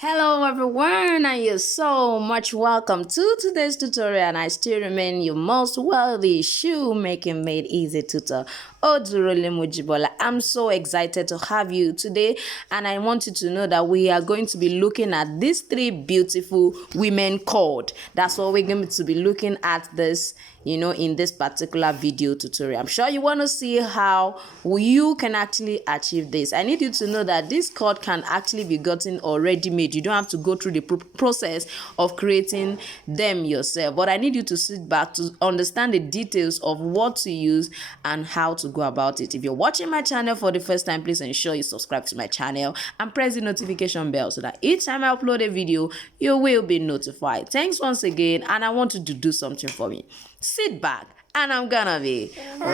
Hello everyone, and you're so much welcome to today's tutorial, and I still remain your most wealthy shoemaking made easy tutor, Odurole Mujibola. I'm so excited to have you today, and I want you to know that we are going to be looking at these three beautiful women cord. That's what we're going to be looking at this, in this particular video tutorial. I'm sure you want to see how you can actually achieve this. I need you to know that this cord can actually be gotten already made. You don't have to go through the process of creating them yourself, but I need you to sit back to understand the details of what to use and how to go about it. If you're watching my channel for the first time, please ensure you subscribe to my channel and press the notification bell so that each time I upload a video you will be notified. Thanks once again, and I want you to do something for me. Sit back and I'm gonna be right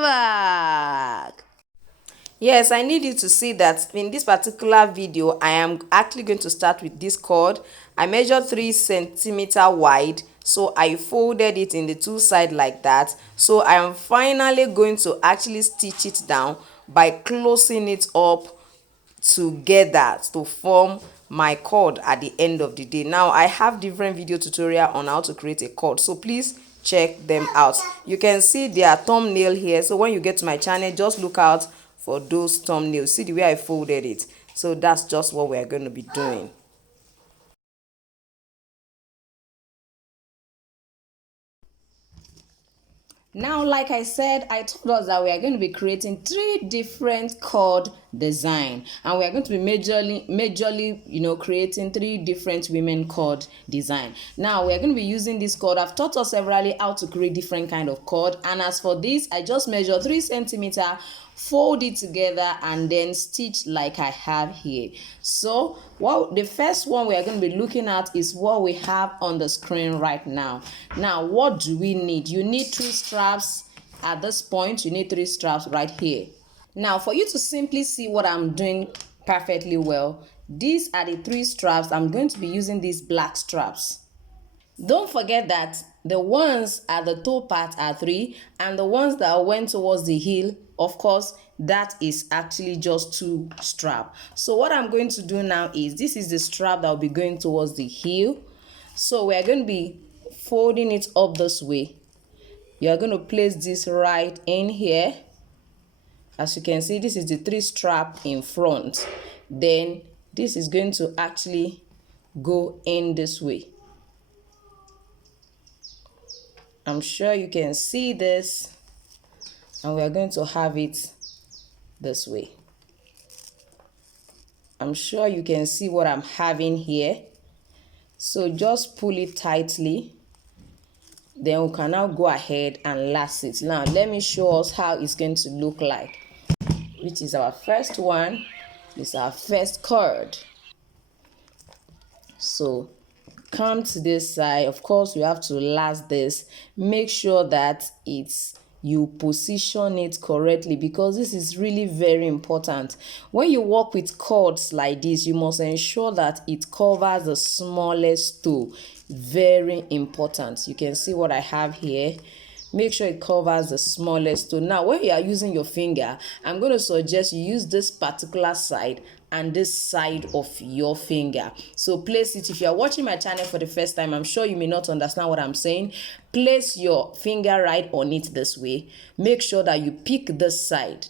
back. Yes, I need you to see that in this particular video, I am actually going to start with this cord. I measured 3 centimeters wide, so I folded it in the two sides like that. So I am finally going to actually stitch it down by closing it up together to form my cord at the end of the day. Now I have different video tutorial on how to create a cord, so please check them out. You can see their thumbnail here, so when you get to my channel, just look out for those thumbnails. See the way I folded it. So that's just what we're going to be doing. Now, like I said, I told us that we are going to be creating 3 different cord design, and we are going to be majorly creating 3 different women cord design. Now we are going to be using this cord. I've taught us severally how to create different kind of cord, and as for this, I just measure 3 centimeters, fold it together, and then stitch like I have here. So the first one we are going to be looking at is what we have on the screen right now. Now what do we need? You need 3 straps at this point. You need 3 straps right here. Now for you to simply see what I'm doing perfectly well, these are the 3 straps. I'm going to be using these black straps. Don't forget that the ones at the toe part are 3, and the ones that went towards the heel, of course, that is actually just 2 straps. So what I'm going to do now is, this is the strap that will be going towards the heel. So we are going to be folding it up this way. You are going to place this right in here. As you can see, this is the 3 strap in front. Then this is going to actually go in this way. I'm sure you can see this, and we are going to have it this way. I'm sure you can see what I'm having here. So just pull it tightly. Then we can now go ahead and lace it. Now let me show us how it's going to look like. Which is our first one. This is our first cord. So come to this side. Of course, you have to lace this. Make sure that you position it correctly, because this is really very important. When you work with cords like this, you must ensure that it covers the smallest toe. Very important. You can see what I have here. Make sure it covers the smallest toe. Now when you are using your finger, I'm going to suggest you use this particular side and this side of your finger. So place it. If you are watching my channel for the first time, I'm sure you may not understand what I'm saying. Place your finger right on it this way. Make sure that you pick this side.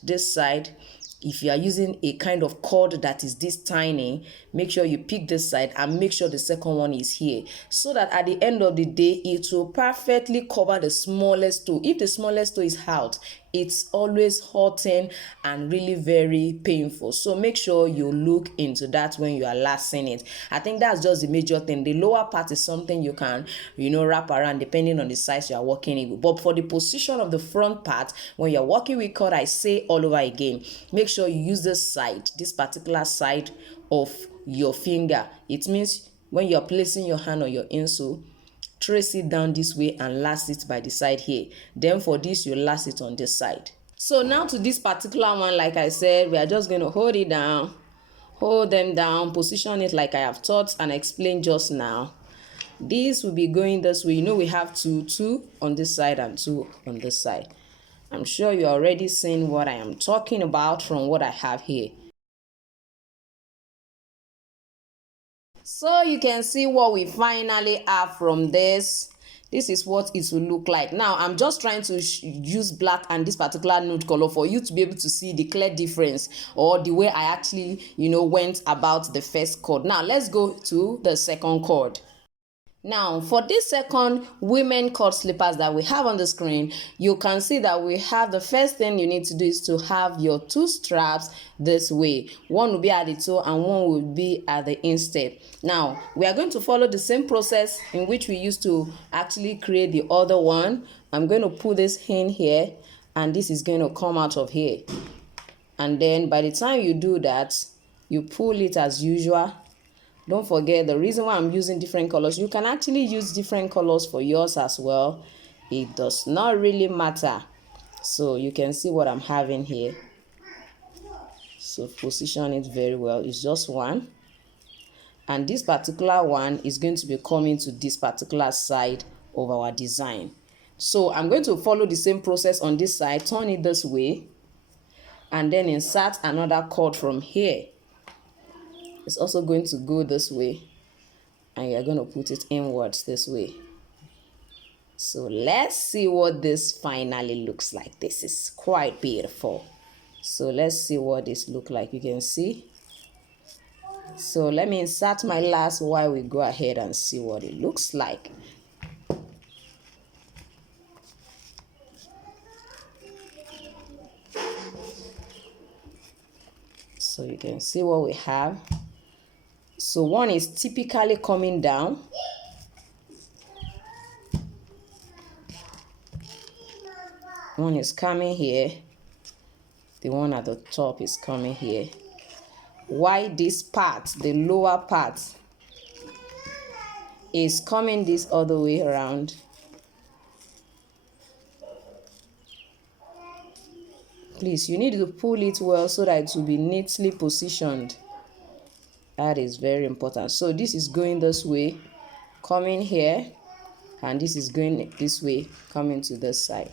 If you are using a kind of cord that is this tiny, make sure you pick this side and make sure the second one is here, so that at the end of the day, it will perfectly cover the smallest toe. If the smallest toe is out, it's always hurting and really very painful. So make sure you look into that when you are lacing it. I think that's just the major thing. The lower part is something you can, wrap around depending on the size you are working with. But for the position of the front part, when you're working with cord, I say all over again, make sure you use this particular side of your finger. It means when you're placing your hand on your insole, trace it down this way and lace it by the side here. Then for this, you lace it on this side. So now to this particular one, like I said, we are just going to hold it down, hold them down, position it like I have taught and explained just now. This will be going this way. We have two on this side and 2 on this side. I'm sure you're already seeing what I am talking about from what I have here. So you can see what we finally have from this. This is what it will look like. Now I'm just trying to use black and this particular nude color for you to be able to see the clear difference, or the way I actually went about the first cord. Now let's go to the second cord. Now for this second women cord slippers that we have on the screen, you can see that we have, the first thing you need to do is to have your two straps this way. One will be at the toe and one will be at the instep. Now we are going to follow the same process in which we used to actually create the other one. I'm going to put this in here and this is going to come out of here, and then by the time you do that, you pull it as usual. Don't forget, the reason why I'm using different colors, you can actually use different colors for yours as well. It does not really matter. So you can see what I'm having here. So position it very well. It's just one. And this particular one is going to be coming to this particular side of our design. So I'm going to follow the same process on this side, turn it this way, and then insert another cord from here. It's also going to go this way, and you're going to put it inwards this way. So let's see what this finally looks like. This is quite beautiful. So let's see what this look like. You can see. So let me insert my last while we go ahead and see what it looks like. So you can see what we have. So one is typically coming down. One is coming here. The one at the top is coming here. Why this part, the lower part, is coming this other way around. Please, you need to pull it well so that it will be neatly positioned. That is very important. So this is going this way, coming here, and this is going this way, coming to this side.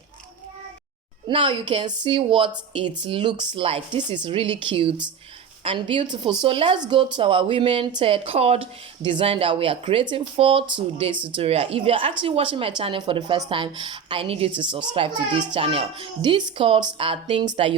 Now you can see what it looks like. This is really cute and beautiful. So let's go to our women third cord design that we are creating for today's tutorial. If you're actually watching my channel for the first time, I need you to subscribe to this channel. These cords are things that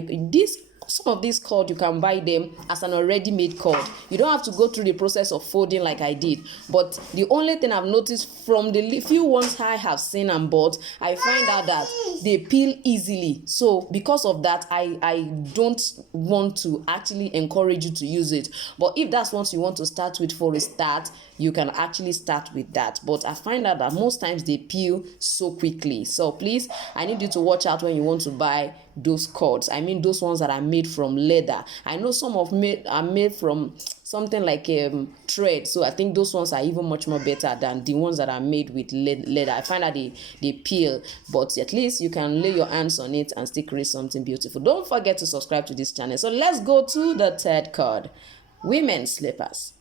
some of these cords you can buy them as an already made cord. You don't have to go through the process of folding like I did. But the only thing I've noticed from the few ones I have seen and bought, I find out that they peel easily. So because of that, I don't want to actually encourage you to use it. But if that's what you want to start with for a start, you can actually start with that. But I find out that most times they peel so quickly. So please, I need you to watch out when you want to buy those cords. I mean those ones that are made from leather. I know some are made from something like thread, so I think those ones are even much more better than the ones that are made with leather. I find that they peel, but at least you can lay your hands on it and still create something beautiful. Don't forget to subscribe to this channel. So let's go to the third cord, women's slippers.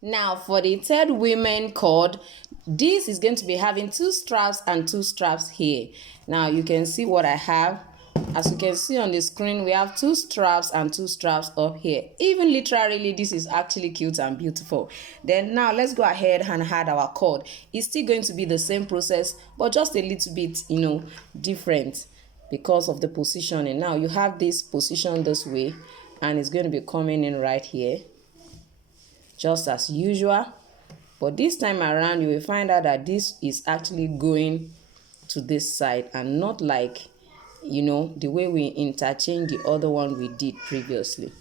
Now for the third women cord, this is going to be having two straps and two straps here. Now you can see what I have. As you can see on the screen, we have two straps and two straps up here. Even literally, this is actually cute and beautiful. Then now let's go ahead and add our cord. It's still going to be the same process, but just a little bit, different because of the positioning. Now you have this position this way, and it's going to be coming in right here, just as usual. But this time around, you will find out that this is actually going to this side and not like the way we interchange the other one we did previously.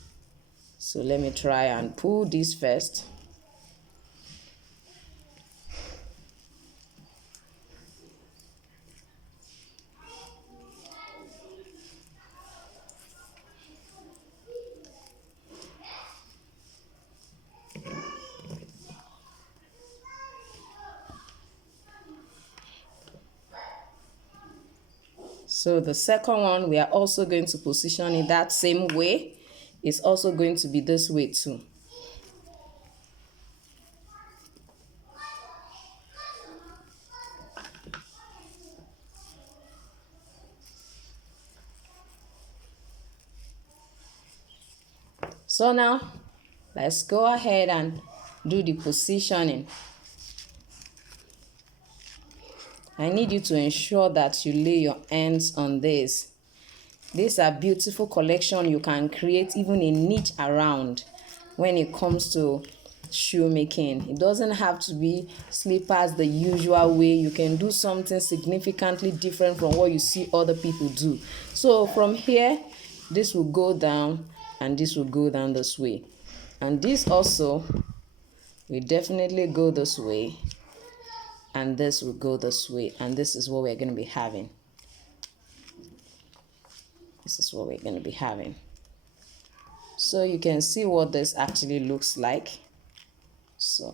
So let me try and pull this first. So the second one, we are also going to position it that same way. It's also going to be this way too. So now let's go ahead and do the positioning. I need you to ensure that you lay your hands on this. These are beautiful collection you can create even a niche around when it comes to shoemaking. It doesn't have to be slippers the usual way. You can do something significantly different from what you see other people do. So from here, this will go down and this will go down this way. And this also will definitely go this way. And this will go this way. And this is what we're going to be having. This is what we're going to be having. So you can see what this actually looks like. So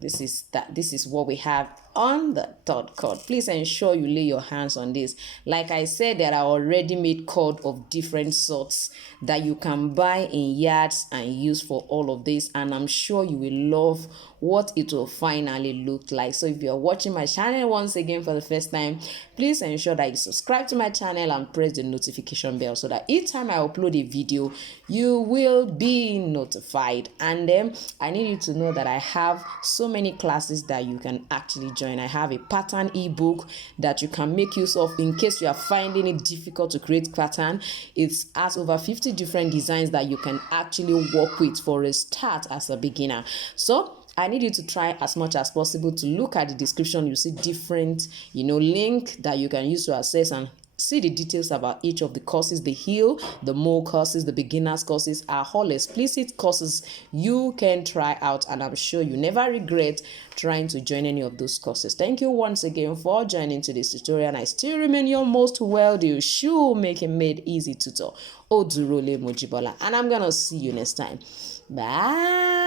this is what we have on the third cord. Please ensure you lay your hands on this. Like I said, there are already made cord of different sorts that you can buy in yards and use for all of this, and I'm sure you will love what it will finally look like. So if you're watching my channel once again for the first time, please ensure that you subscribe to my channel and press the notification bell so that each time I upload a video you will be notified. And then I need you to know that I have so many classes that you can actually join. I have a pattern ebook that you can make use of in case you are finding it difficult to create pattern. It has over 50 different designs that you can actually work with for a start as a beginner. So I need you to try as much as possible to look at the description. You see different, link that you can use to access and see the details about each of the courses. The heel, the Mule courses, the beginners courses are all explicit courses you can try out, and I'm sure you never regret trying to join any of those courses. Thank you once again for joining to this tutorial, and I still remain your most well-do shoemaking made easy tutor, Odurole Mojibola, and I'm gonna see you next time. Bye.